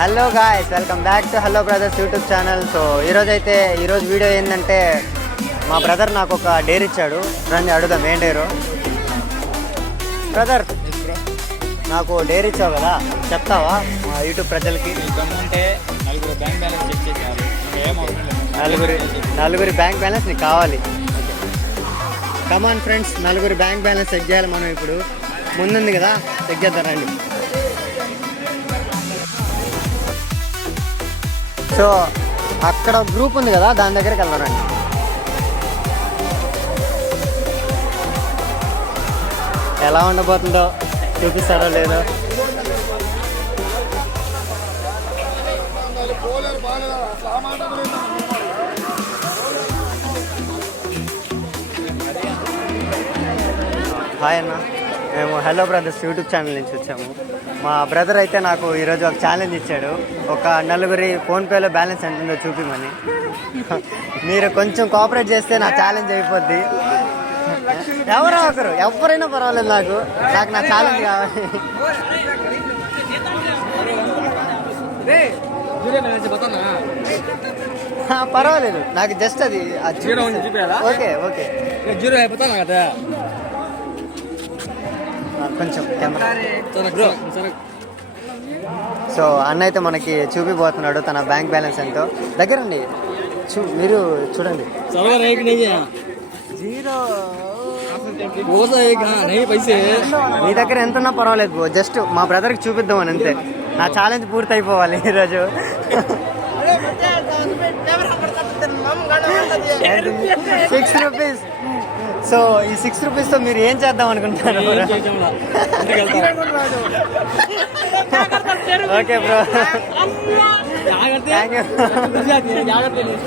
Hello guys, welcome back to hello brothers YouTube channel. So ఈరోజు video ఏంటంటే మా brother నాకు ఒక డేర్ ఇచ్చాడు. రండి అడుగుదాం ఏం డేరు. బ్రదర్, నాకు డేర్ ఇచ్చావు కదా, చెప్తావా మా యూట్యూబ్ ప్రజలకి? నలుగురి బ్యాంక్ బ్యాలెన్స్ నీకు కావాలి. కమాన్ ఫ్రెండ్స్, నలుగురి బ్యాంక్ బ్యాలెన్స్ చెక్ చేయాలి మనం. ఇప్పుడు ముందుంది కదా, చెక్ చేద్దాం రండి. సో అక్కడ గ్రూప్ ఉంది కదా, దాని దగ్గరికి వెళ్దారండి. ఎలా ఉండబోతుందో చూపిస్తారో లేదో. హాయ్ అన్న, మేము హలో బ్రదర్స్ యూట్యూబ్ ఛానల్ నుంచి వచ్చాము. మా బ్రదర్ అయితే నాకు ఈరోజు ఒక ఛాలెంజ్ ఇచ్చాడు. ఒక నలుగురి ఫోన్పేలో బ్యాలెన్స్ ఎంత ఉందో చూపిమని. మీరు కొంచెం కోఆపరేట్ చేస్తే నా ఛాలెంజ్ అయిపోద్ది. ఎవరైనా పర్వాలేదు, నాకు నా ఛాలెంజ్ కావాలి. పర్వాలేదు, నాకు జస్ట్ అది ఓకే ఓకే. కొంచెం కెమెరా. సో అన్న అయితే మనకి చూపిపోతున్నాడు తన బ్యాంక్ బ్యాలెన్స్ ఎంతో. దగ్గరండి, మీరు చూడండి. జీరో. మీ దగ్గర ఎంత ఉన్నా పర్వాలేదు, జస్ట్ మా బ్రదర్కి చూపిద్దామని అంతే. నా ఛాలెంజ్ పూర్తి అయిపోవాలి ఈరోజు. 6 రూపీస్. సో ఈ 6 రూపీస్తో మీరు ఏం చేద్దాం అనుకుంటున్నారు? Okay bro, thank you.